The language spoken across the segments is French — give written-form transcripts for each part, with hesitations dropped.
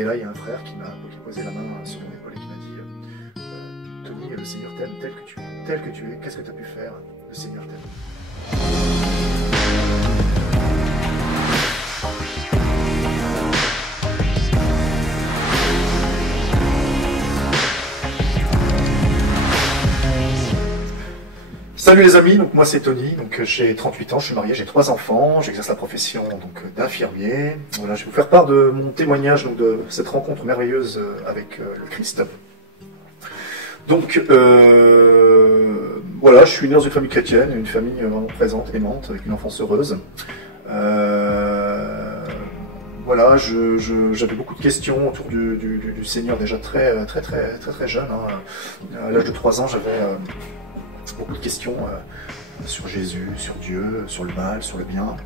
Et là, il y a un frère qui m'a posé la main sur mon épaule et qui m'a dit Tony, le Seigneur t'aime tel que tu es, qu'est-ce que tu as pu faire? Le Seigneur t'aime. Salut les amis, donc moi c'est Tony, donc j'ai 38 ans, je suis marié, j'ai 3 enfants, j'exerce la profession d'infirmier. Voilà, je vais vous faire part de mon témoignage donc, de cette rencontre merveilleuse avec le Christ. Donc voilà, je suis né dans une famille chrétienne, une famille vraiment présente, aimante, avec une enfance heureuse. Voilà, j'avais beaucoup de questions autour du Seigneur déjà très jeune. Hein. À l'âge de 3 ans, j'avais beaucoup de questions sur Jésus, sur Dieu, sur le mal, sur le bien.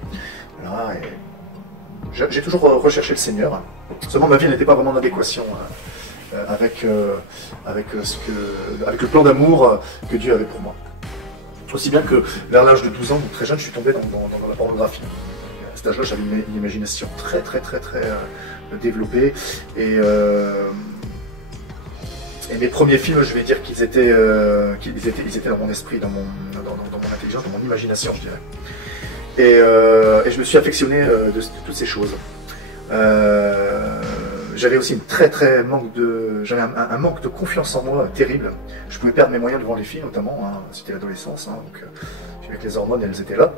Voilà, et j'ai toujours recherché le Seigneur. Seulement ma vie n'était pas vraiment en adéquation avec le plan d'amour que Dieu avait pour moi. Aussi bien que vers l'âge de 12 ans, donc très jeune, je suis tombé dans la pornographie. À cet âge-là, j'avais une imagination très développée et mes premiers films, je vais dire qu'ils étaient dans mon esprit, dans mon intelligence, dans mon imagination, je dirais. Et je me suis affectionné de toutes ces choses. J'avais aussi j'avais un manque de confiance en moi terrible. Je pouvais perdre mes moyens devant les filles, notamment. Hein, c'était l'adolescence, hein, donc avec les hormones, elles étaient là.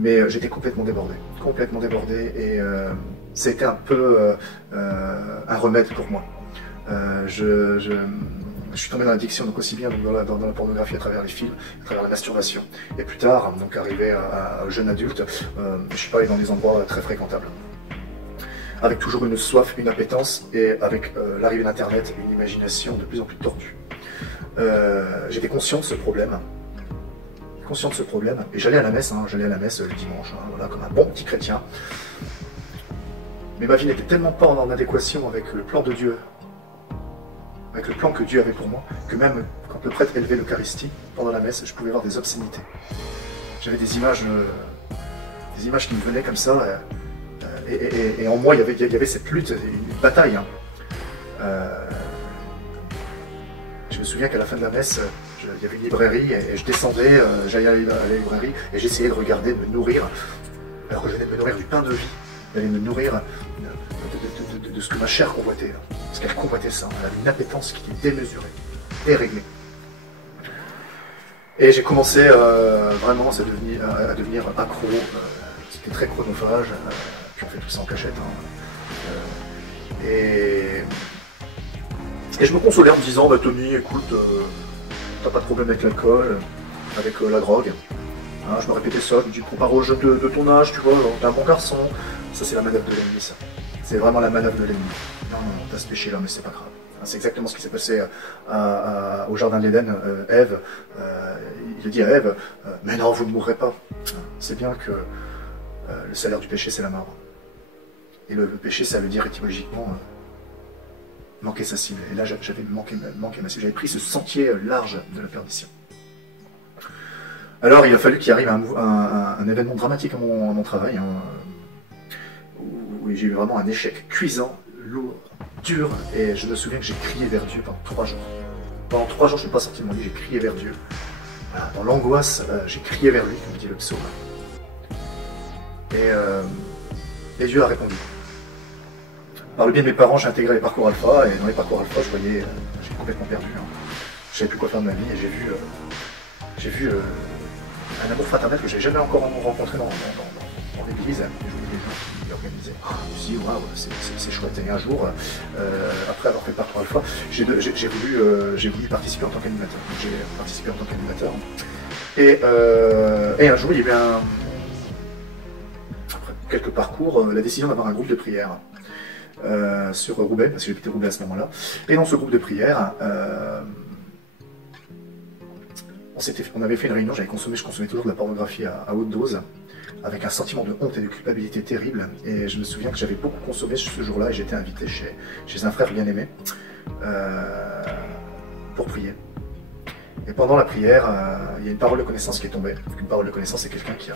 Mais j'étais complètement débordé, et c'était un peu un remède pour moi. Je suis tombé dans l'addiction, donc aussi bien dans la pornographie à travers les films, à travers la masturbation. Et plus tard, donc arrivé à jeune adulte, je suis pas allé dans des endroits très fréquentables. Avec toujours une soif, une appétence, et avec l'arrivée d'Internet, une imagination de plus en plus tordue. J'étais conscient de ce problème, et j'allais à la messe, le dimanche, hein, voilà, comme un bon petit chrétien. Mais ma vie n'était tellement pas en adéquation avec le plan de Dieu, avec le plan que Dieu avait pour moi, que même quand le prêtre élevait l'Eucharistie, pendant la messe, je pouvais voir des obscénités. J'avais des images qui me venaient comme ça, et en moi, il y avait cette lutte, une bataille. Hein. Je me souviens qu'à la fin de la messe, il y avait une librairie, et je descendais, j'allais à la librairie, et j'essayais de regarder, de me nourrir, alors que je venais de me nourrir du pain de vie, d'aller me nourrir de ce que ma chair convoitait, parce qu'elle convoitait ça, elle avait une appétence qui était démesurée, déréglée. Et j'ai commencé vraiment à devenir accro, c'était très chronophage, puis on fait tout ça en cachette. Hein. Et je me consolais en me disant, bah, Tony, écoute, t'as pas de problème avec l'alcool, avec la drogue. Hein, je me répétais ça, je me dis, comparé aux jeunes de ton âge, tu vois, t'es un bon garçon. Ça, c'est la manœuvre de l'ennemi, ça. C'est vraiment la manœuvre de l'ennemi. Non, t'as ce péché-là, mais c'est pas grave. C'est exactement ce qui s'est passé au jardin de l'Éden. Ève, il a dit à Ève, mais non, vous ne mourrez pas. C'est bien que le salaire du péché, c'est la mort. Et le péché, ça veut dire étymologiquement manquer sa cible. Et là, j'avais manqué ma cible. J'avais pris ce sentier large de la perdition. Alors, il a fallu qu'il arrive un événement dramatique à mon travail, hein, où j'ai eu vraiment un échec cuisant, lourd, dur, et je me souviens que j'ai crié vers Dieu pendant 3 jours. Pendant 3 jours, je ne suis pas sorti de mon lit, j'ai crié vers Dieu. Voilà, dans l'angoisse, j'ai crié vers lui, comme dit le psaume. Et Dieu a répondu. Par le biais de mes parents, j'ai intégré les parcours alpha, et dans les parcours alpha, j'ai complètement perdu. Hein. Je ne savais plus quoi faire de ma vie, et j'ai vu un amour fraternel que je n'avais jamais encore rencontré dans l'église. Je voyais des gens qui organisaient. Je me suis dit, waouh, c'est chouette. Et un jour, après avoir fait le parcours alpha, j'ai voulu participer en tant qu'animateur. J'ai participé en tant qu'animateur. Et un jour, il y avait après quelques parcours, la décision d'avoir un groupe de prière. Sur Roubaix, parce que j'habitais Roubaix à ce moment-là. Et dans ce groupe de prière, on avait fait une réunion, je consommais toujours de la pornographie à haute dose, avec un sentiment de honte et de culpabilité terrible. Et je me souviens que j'avais beaucoup consommé ce jour-là, et j'étais invité chez un frère bien aimé pour prier. Et pendant la prière, il y a une parole de connaissance qui est tombée. Une parole de connaissance, c'est quelqu'un qui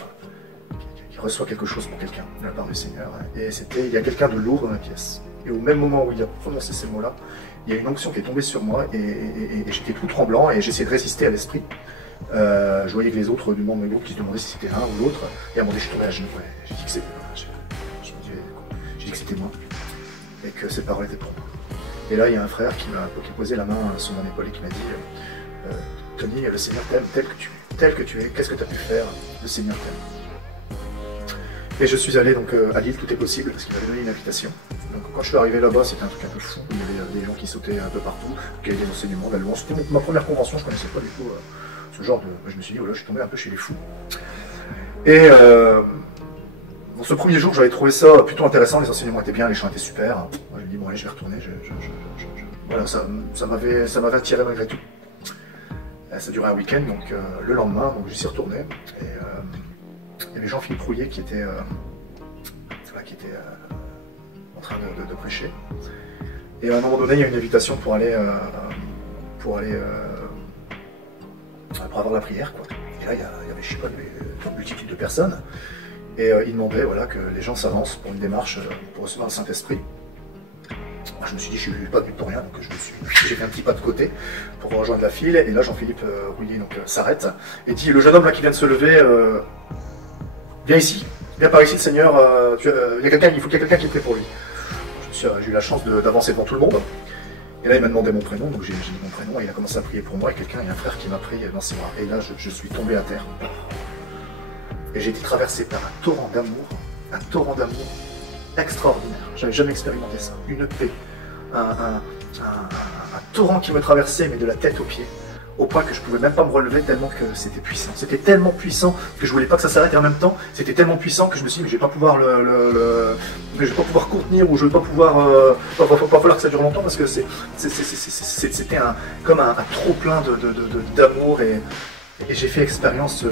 reçoit quelque chose pour quelqu'un de la part du Seigneur. Et il y a quelqu'un de lourd dans la pièce. Et au même moment où il a prononcé ces mots-là, il y a une onction qui est tombée sur moi et j'étais tout tremblant et j'essayais de résister à l'esprit. Je voyais que les autres du membre du groupe qui se demandaient si c'était l'un ou l'autre. Et à un moment donné, je suis tombé à genoux. Ouais. J'ai dit que c'était moi. J'ai dit que c'était moi. Et que ces paroles étaient pour moi. Et là, il y a un frère qui m'a posé la main sur mon épaule et qui m'a dit Tony, le Seigneur t'aime tel que tu es. Qu'est-ce que tu as pu faire? Le Seigneur t'aime. Et je suis allé donc à Lille, tout est possible, parce qu'il m'avait donné une invitation. Donc quand je suis arrivé là-bas, c'était un truc un peu fou. Il y avait des gens qui sautaient un peu partout, qui avaient des enseignements, de la louange. C'était ma première convention, je ne connaissais pas du tout ce genre de... Je me suis dit, oh là, je suis tombé un peu chez les fous. Et dans ce premier jour, j'avais trouvé ça plutôt intéressant, les enseignements étaient bien, les chants étaient super. Moi, je me dis, bon allez, je vais retourner. Voilà, ça m'avait attiré malgré tout. Ça durait un week-end, donc le lendemain, donc j'y suis retourné. Et il y avait Jean-Philippe Rouillet qui était en train de prêcher. Et à un moment donné, il y a une invitation pour aller pour avoir la prière, quoi. Et là, il y avait, je sais pas, une multitude de personnes. Et il demandait voilà, que les gens s'avancent pour une démarche pour recevoir le Saint-Esprit. Moi, je me suis dit, je suis pas venu pour rien, donc j'ai fait un petit pas de côté pour rejoindre la file. Et là, Jean-Philippe Rouillet s'arrête et dit, le jeune homme là qui vient de se lever, viens ici, viens par ici, le Seigneur, il faut qu'il y ait quelqu'un qui prie pour lui. J'ai eu la chance d'avancer devant tout le monde. Et là, il m'a demandé mon prénom, donc j'ai dit mon prénom, et il a commencé à prier pour moi, et il y a un frère qui m'a pris dans ses bras. Et là, je suis tombé à terre. Et j'ai été traversé par un torrent d'amour extraordinaire. J'avais jamais expérimenté ça. Une paix, un torrent qui me traversait, mais de la tête aux pieds, au point que je pouvais même pas me relever tellement que c'était puissant. C'était tellement puissant que je voulais pas que ça s'arrête, et en même temps, c'était tellement puissant que je me suis dit, mais je vais pas pouvoir je vais pas pouvoir contenir, ou je vais pas pouvoir, va falloir que ça dure longtemps, parce que c'était comme un trop plein d'amour, et j'ai fait expérience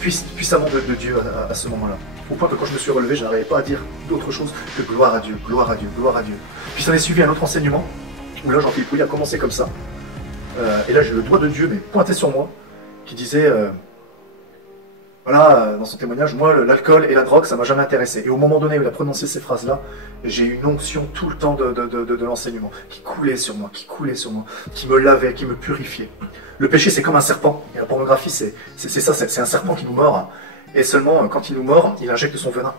puissamment de Dieu à ce moment-là. Au point que quand je me suis relevé, je n'arrivais pas à dire d'autre chose que gloire à Dieu, gloire à Dieu, gloire à Dieu. Puis ça en est suivi un autre enseignement, où là Jean-Philippe Rouillet a commencé comme ça. Et là j'ai le doigt de Dieu mais pointé sur moi, qui disait voilà, dans son témoignage, moi l'alcool et la drogue ça m'a jamais intéressé. Et au moment donné où il a prononcé ces phrases là, j'ai eu une onction tout le temps de l'enseignement qui coulait sur moi, qui me lavait, qui me purifiait. Le péché c'est comme un serpent, et la pornographie c'est ça, c'est un serpent qui nous mord, et seulement quand il nous mord, il injecte son venin.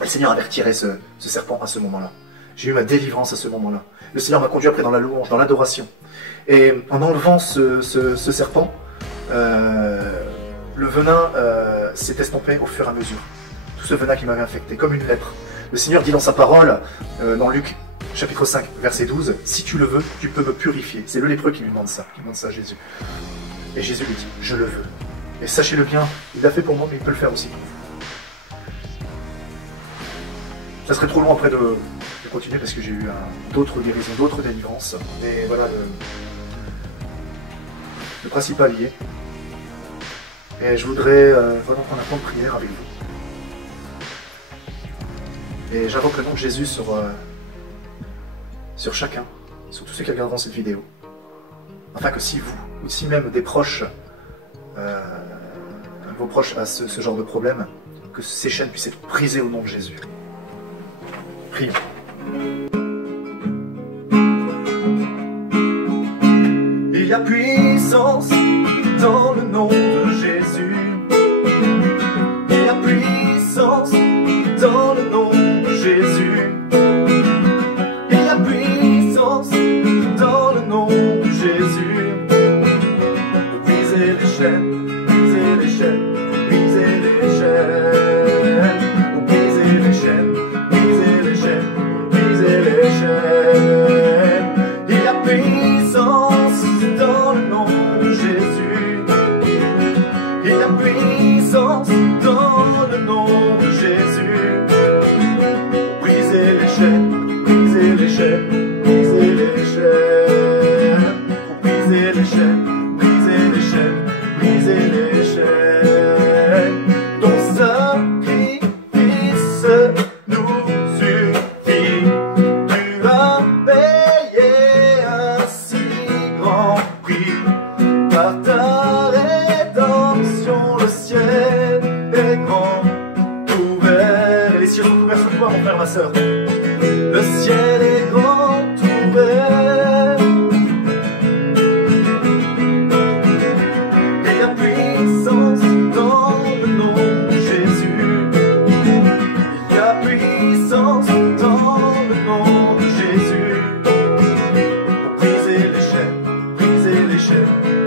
Et le Seigneur avait retiré ce serpent à ce moment-là. J'ai eu ma délivrance à ce moment-là. Le Seigneur m'a conduit après dans la louange, dans l'adoration. Et en enlevant ce serpent, le venin s'est estompé au fur et à mesure. Tout ce venin qui m'avait infecté, comme une lèpre. Le Seigneur dit dans sa parole, dans Luc, chapitre 5, verset 12, « Si tu le veux, tu peux me purifier. » C'est le lépreux qui lui demande ça à Jésus. Et Jésus lui dit, « Je le veux. » Et sachez-le bien, il l'a fait pour moi, mais il peut le faire aussi pour vous. Ça serait trop long après de continuer parce que j'ai eu d'autres guérisons, d'autres délivrances. Mais voilà, le principal y est. Et je voudrais vraiment prendre un temps de prière avec vous. Et j'invoque le nom de Jésus sur chacun, sur tous ceux qui regarderont cette vidéo. Afin que si vous, ou si même des proches, vos proches à ce genre de problème, que ces chaînes puissent être brisées au nom de Jésus. Prions. Il y a puissance dans le nom de Jésus. Il y a puissance dans le nom de Jésus. Il y a puissance dans le nom de Jésus. Pour briser les chaînes, briser les chaînes, briser les chaînes. Pour briser les chaînes, briser les chaînes, briser les chaînes. Il y a puissance dans le nom de Jésus. ciel est grand ouvert. Et la puissance dans le nom de Jésus. Il y a puissance dans le nom de Jésus. Pour briser les chaînes, briser les chaînes.